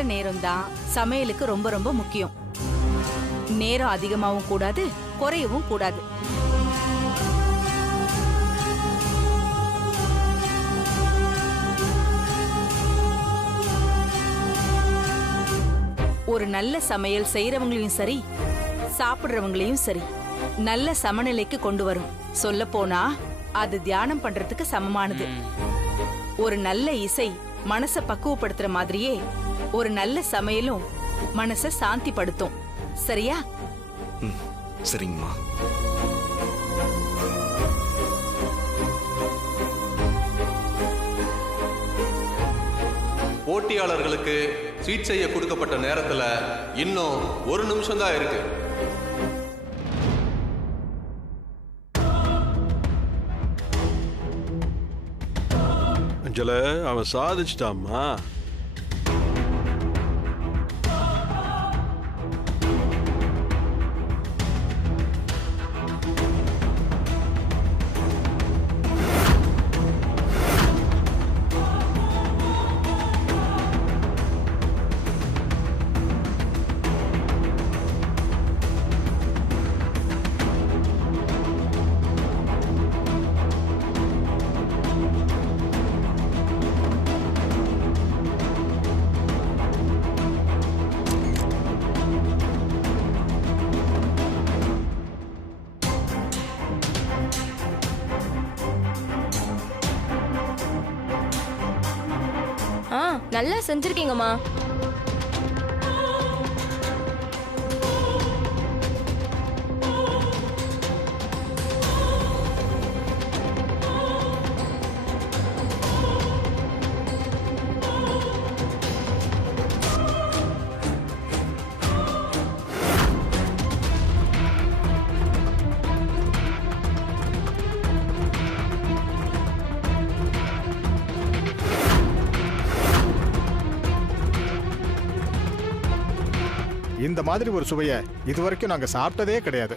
கால நேரம் தான் சமையலுக்கு ரொம்ப ரொம்ப முக்கியம். நேரம் அதிகமாகவும் கூடாது, குறையவும் கூடாது. ஒரு நல்ல சமையல் செய்யறவங்களையும் சரி, சாப்பிடுறவங்களையும் சரி நல்ல சமநிலைக்கு கொண்டு வரும். சொல்ல போனா அது தியானம் பண்றதுக்கு சமமானது. ஒரு நல்ல இசை மனச பக்குவப்படுத்துற மாதிரியே ஒரு நல்ல சமையலும் மனச சாந்தி படுத்தும். சரியா? சரிங்கம்மா. போட்டியாளர்களுக்கு ஸ்வீட் செய்ய கொடுக்கப்பட்ட நேரத்துல இன்னும் 1 நிமிஷம் தான் இருக்கு. அஞ்சல, அவன் சாதிச்சிட்டாம்மா. நல்லா செஞ்சிருக்கீங்கம்மா. இந்த மாதிரி ஒரு சுவையை இதுவரைக்கும் நாங்க சாப்பிட்டதே கிடையாது.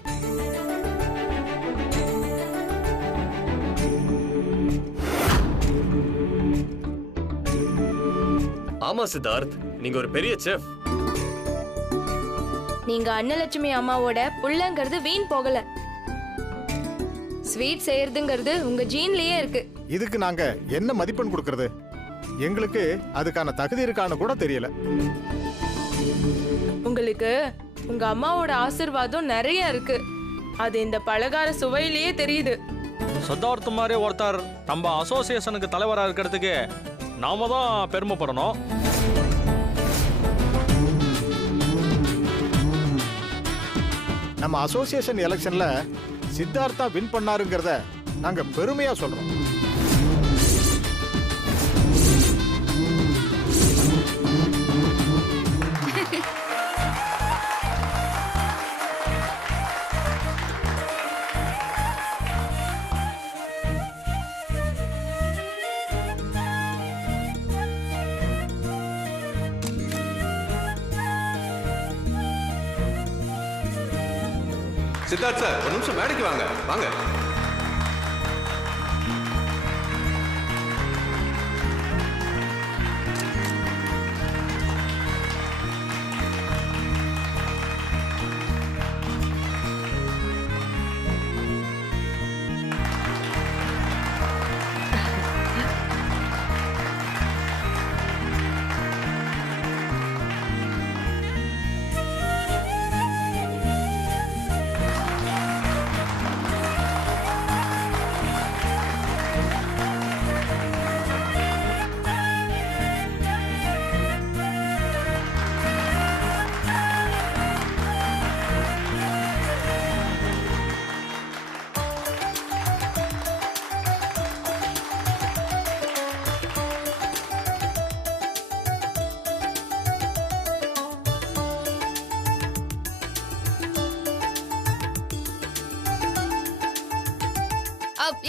ஆமா சித்தார்த், நீங்க ஒரு பெரிய செஃப். நீங்க அன்னலட்சுமி அம்மாவோட புள்ளங்கிறது வீண் போகல. ஸ்வீட் செய்யறதுங்கிறது உங்க ஜீன்லயே இருக்கு. இதுக்கு நாங்க என்ன மதிப்பெண் கொடுக்கறது? எங்களுக்கு அதுக்கான தகுதி இருக்கான்னு கூட தெரியல. உங்களுக்கு உங்க அம்மாவோட ஆசீர்வாதம் நிறைய இருக்கு. அது இந்த பலகார சுவையிலேயே தெரியுது. சித்தார்த் மாதிரி ஒருத்தர் நம்ம அசோசியேஷனுக்கு தலைவராக இருக்கிறதுக்கு நாம தான் பெருமைப்படணும். நம்ம அசோசியேஷன் எலெக்ஷன்ல சித்தார்த்தா வின் பண்ணாருங்கிறத நாங்க பெருமையா சொல்றோம். சித்தார்த் சார், 1 நிமிஷம் மேடைக்கு வாங்க. வாங்க.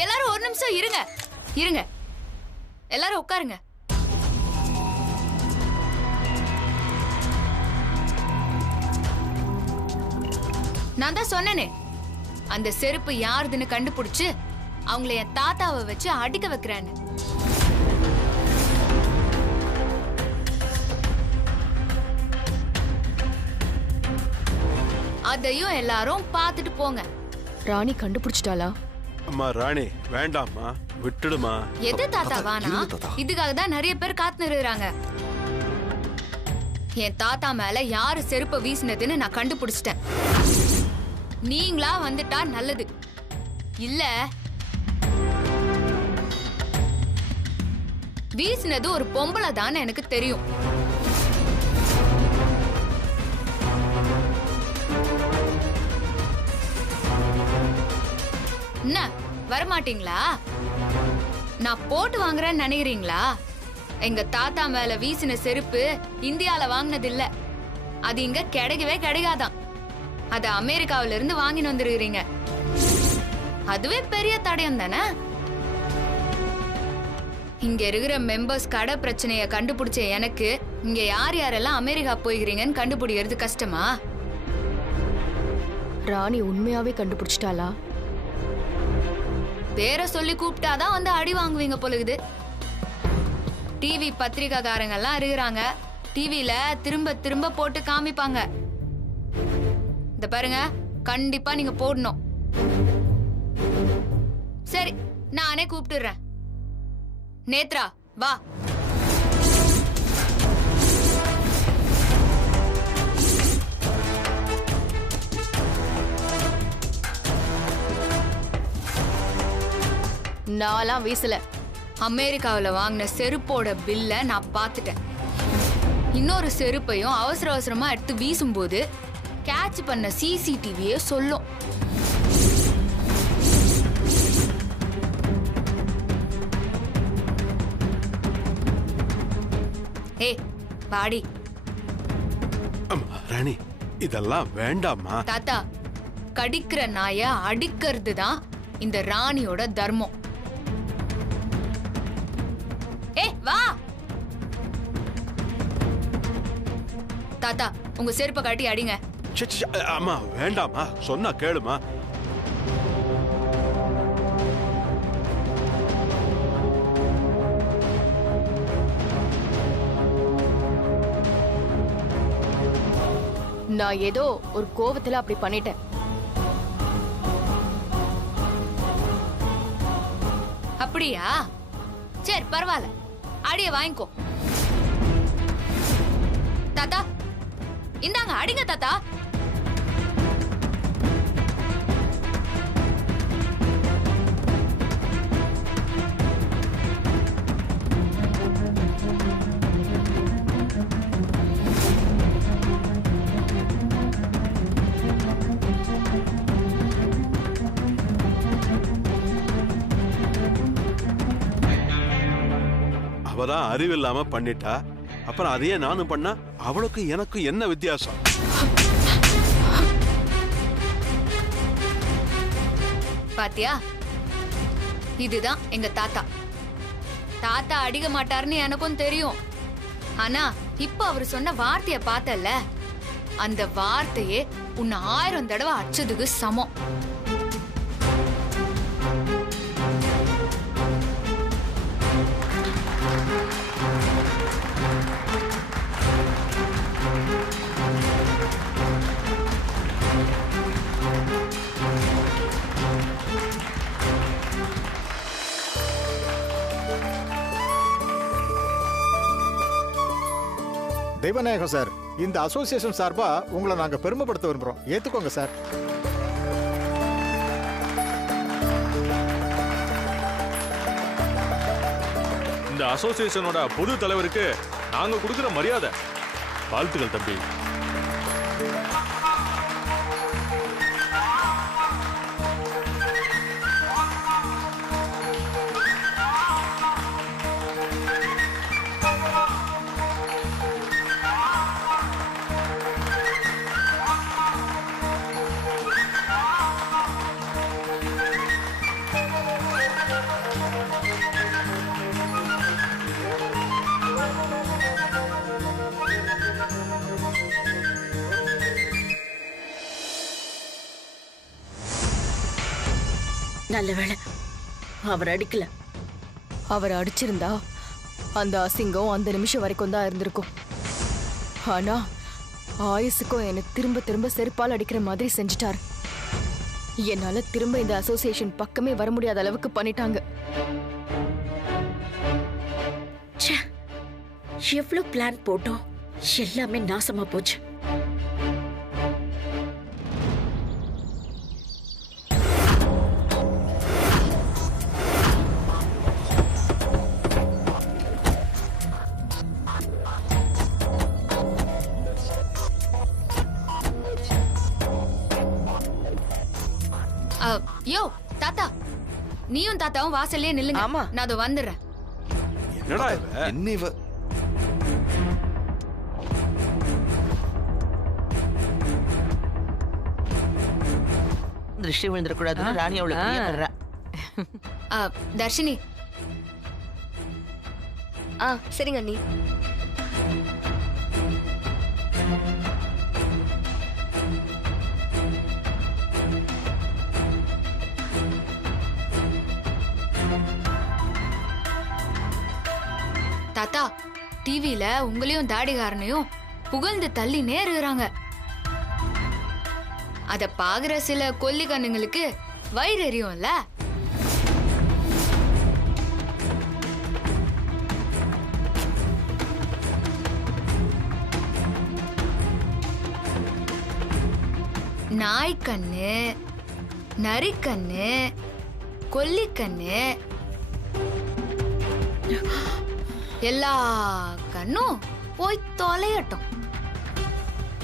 எல்லாரும் 1 நிமிஷம் இருங்க. இருங்க, எல்லாரும் உட்காருங்க. நான் தான் சொன்னேனே, அந்த செருப்பு யாருதுன்னு கண்டுபிடிச்சு அவங்கள என் தாத்தாவை வச்சு அடிக்க வைக்கிறேன்னு. அதையும் எல்லாரும் பார்த்துட்டு போங்க. ராணி கண்டுபிடிச்சிட்டாளா? அம்மா ராணி வேண்டாம்மா, விட்டுடுமா. எது தாத்தா வானா? இருங்க தாத்தா. இதுக்காக தான் நிறைய பேர் காத்து நிறுறாங்க. என் தாத்தா மேல யாரு செருப்ப வீசினதுன்னு நான் கண்டுபிடிச்சிட்டேன். நீங்களா வந்துட்டா நல்லது. இல்ல வீசினது ஒரு பொம்பளை தான் எனக்கு தெரியும். என்ன வரமாட்டீங்களா? நான் போட்டு வாங்குறேன்னு நினைக்கிறீங்களா? எங்க தாத்தா மேல வீசின செருப்பு இந்தியால வாங்கினது இல்ல. அது இங்க கிடைக்கவே கிடைக்காதான். அத அமெரிக்காவில இருந்து வாங்கிட்டு வந்துருக்கீங்க. அதுவே பெரிய தடயம் தானே. இங்க இருக்கிற மெம்பர்ஸ் கடை பிரச்சனைய கண்டுபிடிச்ச எனக்கு இங்க யார் யாரெல்லாம் அமெரிக்கா போய்கிறீங்கன்னு கண்டுபிடிக்கிறது கஷ்டமா? ராணி உண்மையாவே கண்டுபிடிச்சிட்டாளா? பேரை சொல்லி கூப்பிட்டாதான் வந்து அடி வாங்குவீங்க பொழுது. டிவி பத்திரிகாரங்க எல்லாம் இருக்கிறாங்க. டிவில திரும்ப திரும்ப போட்டு காமிப்பாங்க. இந்த பாருங்க, கண்டிப்பா நீங்க போடணும். சரி, நானே கூப்பிட்டுறேன். நேத்ரா வா. நான்லாம் வீசல. அமெரிக்காவுல வாங்கின செருப்போட பில்ல நான் பார்த்துட்டேன். இன்னொரு செருப்பையும் அவசர அவசரமா எடுத்து வீசும்போது கேட்ச் பண்ண சிசிடிவியே சொல்லும். ஏய் பாடி. அம்மா ராணி இதெல்லாம் வேண்டாம்மா. தாத்தா, கடிக்கிற நாய அடிக்கிறது தான் இந்த ராணியோட தர்மம். ஏய் வா. தாத்தா, உங்க செருப்பை காட்டி அடிங்க. ச்சே, ச்சே, அம்மா வேண்டாம்மா, சொன்னா கேளுமா. நான் ஏதோ ஒரு கோவத்துல அப்படி பண்ணிட்டேன். அப்படியா? சரி பரவாயில்ல, அடிய வாங்கிக்கோ. தாத்தா இந்தாங்க, அடிங்க தாத்தா. அவதான் அறிவில்லாம பண்ணிட்டா, அப்புறம் அதையே நானும் பண்ணா அவளுக்கு எனக்கு என்ன வித்தியாசம்? பாத்தியா, இதுதான் எங்க தாத்தா. தாத்தா அடிக்க மாட்டாருன்னு எனக்கும் தெரியும். ஆனா இப்ப அவர் சொன்ன வார்த்தைய பார்த்தல, அந்த வார்த்தையே உன்னை 1000 தடவை அடிச்சதுக்கு சமம். தெய்வநாயகம் சார், இந்த அசோசியேஷன் சார்பா உங்களை நாங்க பெருமைப்படுத்த விரும்புறோம். ஏத்துக்கோங்க சார். இந்த அசோசியேஷனோட பொது தலைவருக்கு நாங்க கொடுக்கிற மரியாதை. வாழ்த்துக்கள் தம்பி. நல்ல வேளை அவர் அடிக்கல. அவர் அடிச்சிருந்தா அந்த அசிங்கம் அந்த நிமிஷம் வரைக்கும் தான் இருந்திருக்கும். ஆனா ஆயுசுக்கும் என்னை திரும்ப திரும்ப செருப்பால் அடிக்கிற மாதிரி செஞ்சுட்டாரு. என்னால திரும்ப இந்த அசோசியேஷன் பக்கமே வர முடியாத அளவுக்கு பண்ணிட்டாங்க. எவ்வளவு பிளான் போட்டோம், எல்லாமே நாசமா போச்சு. யோ தாத்தா, நீயும் தாத்தாவும் வாசல்லே நில்லுங்க. ஆமா. நான் அதோ வந்துடுறேன். என்னடா இவ? என்ன இவ? திருஷ்டி விழுந்துடக்கூடாதுன்னு ராணி அவளுக்கு பிரியப்படுறா. தர்ஷினி. சரிங்க அண்ணி. தாத்தா, டிவில உங்களையும் தாடிகாரனையும் புகழ்ந்து தள்ளி நேருகிறாங்க. அத பாக்குற சில கொல்லி கண்ணுங்களுக்கு வயிறு எரியும்ல. நாய்க்கண்ணு, நரிக்கண்ணு, கொல்லிக்கண்ணு, எல்லா கண்ணும் போய் தொலையட்டும்.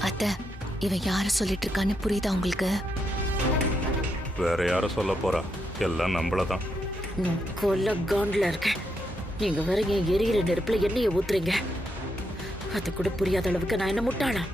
அத்தை, இவன் யார சொல்லிட்டு இருக்கான்னு புரியுதா உங்களுக்கு? வேற யார சொல்ல போறா? எல்லாம் நம்மளதான். கொல்ல காண்ட்ல இருக்க. நீங்க வேற என் எரியிற நெருப்புல எண்ணெய ஊத்துறீங்க. அது கூட புரியாத அளவுக்கு நான் என்ன முட்டாளா?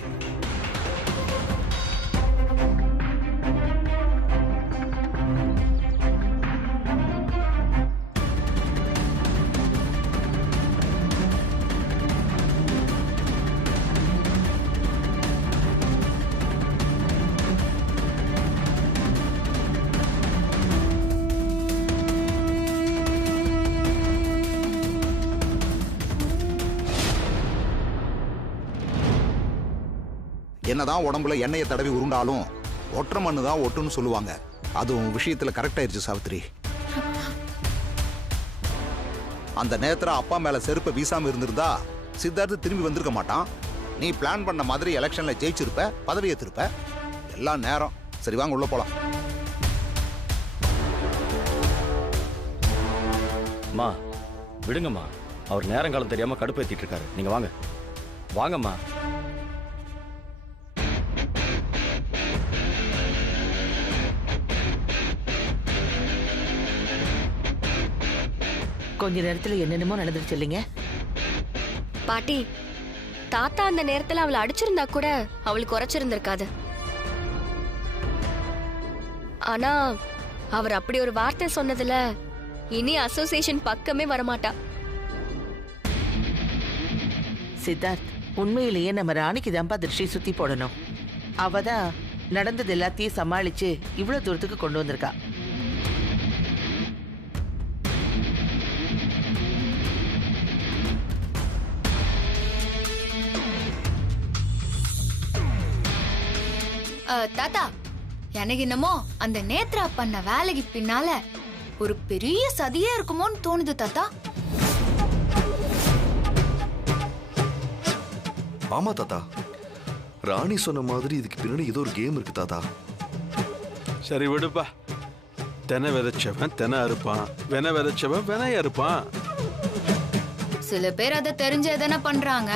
என்னதான் உடம்புல எண்ணெயை தடவி உருண்டாலும் ஒற்றை மண்ணு தான் ஒட்டுன்னு சொல்லுவாங்க. அதுவும் விஷயத்துல கரெக்ட் ஆயிடுச்சு சாவித்ரி. அந்த நேரத்துல அப்பா மேல செருப்பை வீசாம இருந்திருந்தா சித்தார்த்து திரும்பி வந்திருக்க மாட்டான். நீ பிளான் பண்ண மாதிரி எலெக்ஷன்ல ஜெயிச்சிருப்ப, பதவி ஏற்றிருப்ப. எல்லாம் நேரம். சரி, வாங்க உள்ள போலாம். அம்மா விடுங்கம்மா, அவர் நேரங்காலம் தெரியாம கடுப்பேத்திட்டு இருக்காரு. நீங்க வாங்க வாங்கம்மா. கொஞ்ச நேரத்துல என்னென்னமோ நடந்துருச்சு இல்லைங்க பாட்டி? தாத்தா அந்த நேரத்துல அவளை அடிச்சிருந்தா கூட அவளுக்கு குறைச்சிருந்திருக்காது. ஆனா அவர் அப்படி ஒரு வார்த்தை சொன்னதுல இனி அசோசியேஷன் பக்கமே வரமாட்டா. சித்தார்த், உண்மையிலேயே நம்ம ராணிக்கு தான்ப்பா திருஷ்டி சுத்தி போடணும். அவதான் நடந்தது எல்லாத்தையும் சமாளிச்சு இவ்வளவு தூரத்துக்கு கொண்டு வந்திருக்கா. தாத்தா, எனக்கு என்னமோ அந்த நேத்ரா பண்ண வேலைக்கு பின்னால ஒரு பெரிய சதியே இருக்குமோன்னு தோணுது தாத்தா. ஆமா தாத்தா, ராணி சொன்ன மாதிரி இதுக்கு பின்னாடி ஏதோ ஒரு கேம் இருக்கு தாத்தா. சரி விடுப்பா. தென விதைச்சவன் தென அறுப்பான், வென விதைச்சவன் வெனைய அறுப்பான். சில பேர் அதை தெரிஞ்சே தானே பண்றாங்க.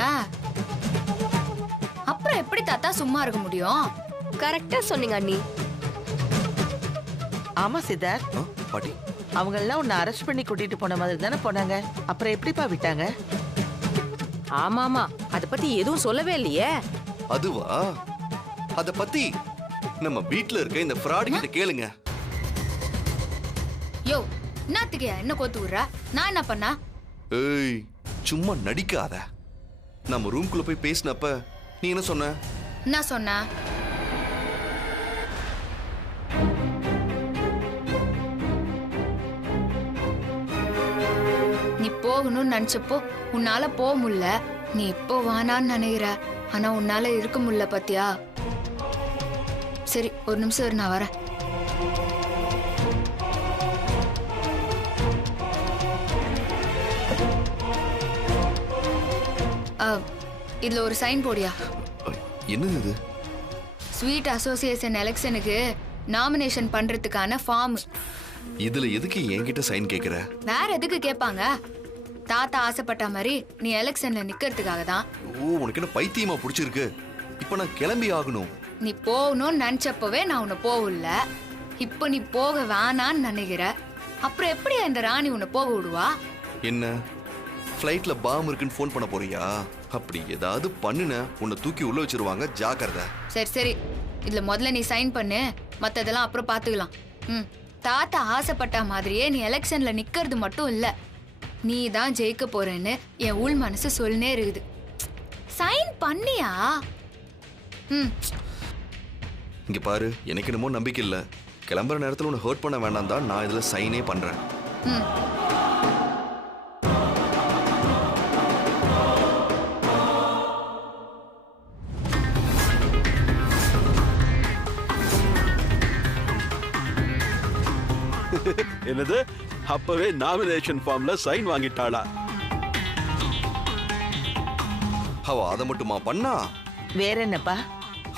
அப்புறம் எப்படி தாத்தா சும்மா இருக்க முடியும்? கரெக்டா சொன்னீங்க அண்ணி. ஆமா சித்தார்த், பாட்டி அவங்க எல்லாம் உன்னை அரெஸ்ட் பண்ணி கூட்டிட்டு போன மாதிரி தானே போனாங்க. அப்புறம் எப்படிப்பா விட்டாங்க? ஆமாமா, அத பத்தி எதுவும் சொல்லவே இல்லையே. அதுவா? அத பத்தி நம்ம வீட்ல இருக்க இந்த ஃப்ராட் கிட்ட கேளுங்க. யோ, என்னத்துக்கு என்ன கோத்து விடுற? நான் என்ன பண்ணா? ஏய், சும்மா நடிக்காத. நம்ம ரூம்குள்ள போய் பேசினப்ப நீ என்ன சொன்ன? என்ன சொன்ன? நீ போகணும்னு நினைச்சப்போ உன்னால போக முடியல. நீ இப்போ வானான்னு நினைக்கிற. ஆனா உன்னால இருக்க முடியல பாத்தியா? சரி ஒரு நிமிஷம் இரு, நான் வரேன். இதுல ஒரு சைன் போடியா. என்னது இது? ஸ்வீட் அசோசியேஷன் எலெக்ஷனுக்கு நாமினேஷன் பண்றதுக்கான ஃபார்ம். இதுல எதுக்கு என்கிட்ட சைன் கேக்குற? வேற எதுக்கு கேட்பாங்க? தாத்தா ஆசைப்பட்ட மாதிரி நீ எலெக்ஷன்ல நிக்கிறதுக்காக தான். ஓ, உனக்கு என்ன பைத்தியமா பிடிச்சிருக்கு? இப்ப நான் கிளம்பி ஆகணும். நீ போகணும்னு நினைச்சப்பவே நான் உன்னை போகல. இப்ப நீ போக வேணான்னு நினைக்கிற. அப்புறம் எப்படி அந்த ராணி உன்னை போக விடுவா? என்ன ஃப்ளைட்ல பாம் இருக்குன்னு ஃபோன் பண்ண போறியா? அப்படி ஏதாவது பண்ணுன உன்னை தூக்கி உள்ள வச்சிருவாங்க, ஜாக்கிரதை. சரி சரி, இதுல முதல்ல நீ சைன் பண்ணு, மத்ததெல்லாம் அப்புறம் பாத்துக்கலாம். தாத்தா ஆசைப்பட்ட மாதிரியே நீ எலெக்ஷன்ல நிக்கிறது மட்டும் இல்ல, நீ தான் ஜெயிக்க போறேன்னு என் உள் மனசு சொல்லினே இருக்குது. சைன் பண்ணியா? இங்க பாரு, எனக்கு என்னமோ நம்பிக்கை இல்ல. கிளம்புற நேரத்துல உன்னை ஹர்ட் பண்ண வேண்டாம் தான் நான் இதுல சைனே பண்றேன். என்னது? அப்பவே நாமினேஷன் ஃபார்ம்ல சைன் வாங்கிட்டாளா? அவ அதை மட்டுமா பண்ணா? வேற என்னப்பா?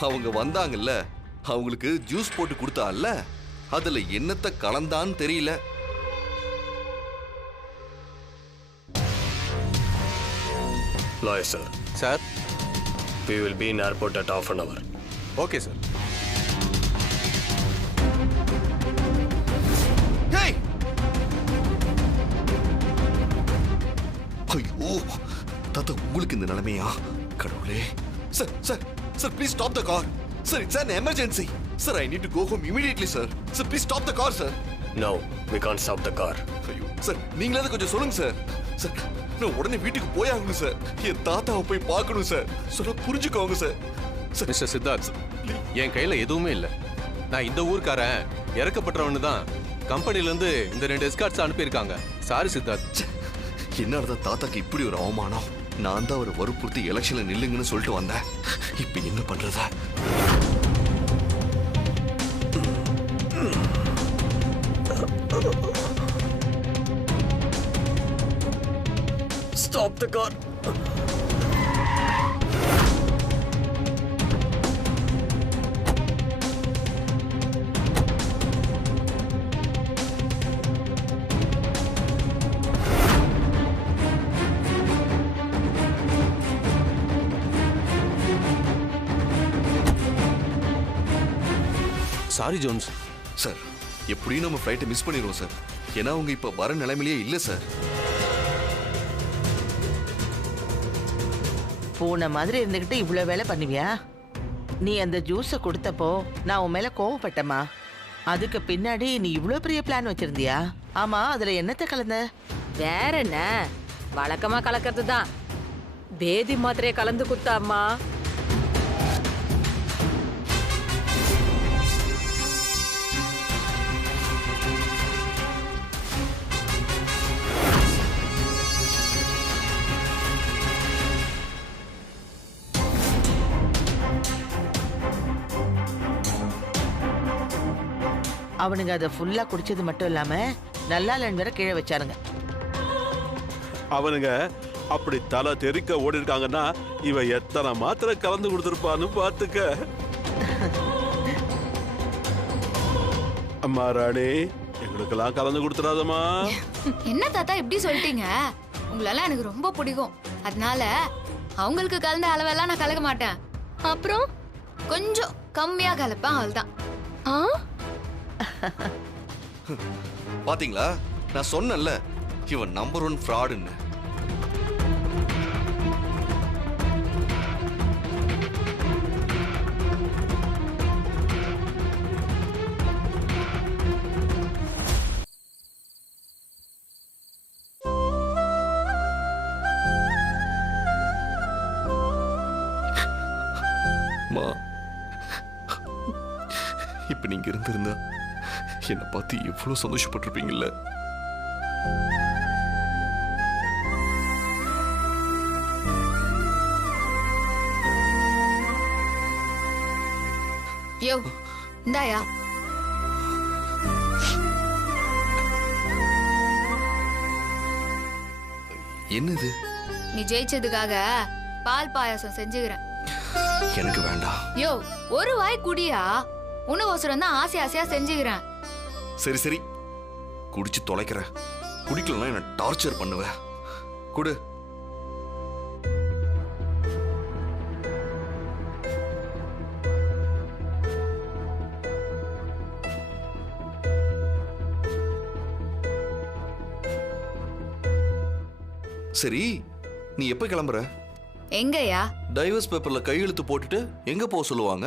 அவங்க வந்தாங்கல்ல, அவங்களுக்கு ஜூஸ் போட்டு கொடுத்தால, அதுல என்னத்தை கலந்தான்னு தெரியல. Lawyer sir. Sir? We will be in airport at half an hour. Okay sir. Hey! ஐயோ, தாத்தா உங்களுக்கு இந்த நிலைமையா? கடவுளே. Sir, sir, sir, please stop the car. Sir, it's an emergency. Sir, I need to go home immediately, sir. Sir, please stop the car, sir. No, we can't stop the car. ஐயோ, sir, நீங்களே கொஞ்சம் சொல்லுங்க sir. Sir, நான் உடனே வீட்டுக்கு போயாகணும் sir. என் தாத்தாவை போய் பார்க்கணும் சார். சொல்ல புரிஞ்சுக்கோங்க சார். மிஸ்டர் சித்தார்த், என் கையில எதுவுமே இல்லை. நான் இந்த ஊருக்காரன் இறக்கப்பட்டவனு தான் கம்பெனில இருந்து இந்த 2 எஸ்கார்ட்ஸ் அனுப்பியிருக்காங்க. சாரி சித்தார்த். என்னதான் தாத்தாக்கு இப்படி ஒரு அவமானம்? நான் தான் அவரை வற்புறுத்தி எலெக்ஷன்ல நில்லுங்கன்னு சொல்லிட்டு வந்தேன். இப்ப என்ன பண்றதா? Stop the car. Sorry Jones. Sir, எப்படியும் நம்ம ஃப்ளைட்டை மிஸ் பண்ணிடுவோம் சார். ஏன்னா அவங்க இப்ப வர நிலைமையிலேயே இல்லை சார். போன மாதிரி இருந்துகிட்டு இவ்வளவு வேலை பண்ணுவியா? நீ அந்த ஜூஸை கொடுத்தப்போ நான் உன் மேல கோவப்பட்டமா? அதுக்கு பின்னாடி நீ இவ்வளவு பெரிய பிளான் வச்சிருந்தியா? ஆமா, அதுல என்னத்தை கலந்த? வேற என்ன, வழக்கமா கலக்கிறது தான். பேதி மாத்திரையை கலந்து குத்தாமா. அவனுங்க அதை ஃபுல்லா குடிச்சது மட்டும் இல்லாம நல்லா வேற கீழே வச்சாருங்க. அவனுங்க அப்படி தலை தெறிக்க ஓடி இருக்காங்கன்னா இவ எத்தனை மாத்திரை கலந்து கொடுத்துருப்பான்னு பாத்துக்க. அம்மா ராணி, எங்களுக்கெல்லாம் கலந்து கொடுத்துடாதம்மா. என்ன தாத்தா இப்படி சொல்லிட்டீங்க? உங்களெல்லாம் எனக்கு ரொம்ப பிடிக்கும். அதனால அவங்களுக்கு கலந்த அளவெல்லாம் நான் கலக்க மாட்டேன். அப்புறம் கொஞ்சம் கம்மியா கலப்பேன், அவ்வளவுதான். பாத்தீங்களா, நான் சொன்னேன்ல இவன் நம்பர் 1 ஃப்ராடுன்னு. இப்ப நீங்க இருந்திருந்தா என்னை பார்த்து எவ்வளவு சந்தோஷப்பட்டிருப்பீங்கல்ல. யோ இந்தாயா. என்னது? நீ ஜெயிச்சதுக்காக பால் பாயாசம் செஞ்சுக்கிறேன். எனக்கு வேண்டாம். யோ ஒரு வாய் குடியா. உணவோசரம் தான் ஆசை ஆசையா செஞ்சுக்கிறேன். சரி சரி, குடிச்சு தொலைக்கிறேன். குடிக்கலன்னா என்ன டார்ச்சர் பண்ணுவேன். குடு. சரி, நீ எப்ப கிளம்புற? எங்கயா? டைவர்ஸ் பேப்பர்ல கையெழுத்து போட்டுட்டு எங்க போக சொல்லுவாங்க?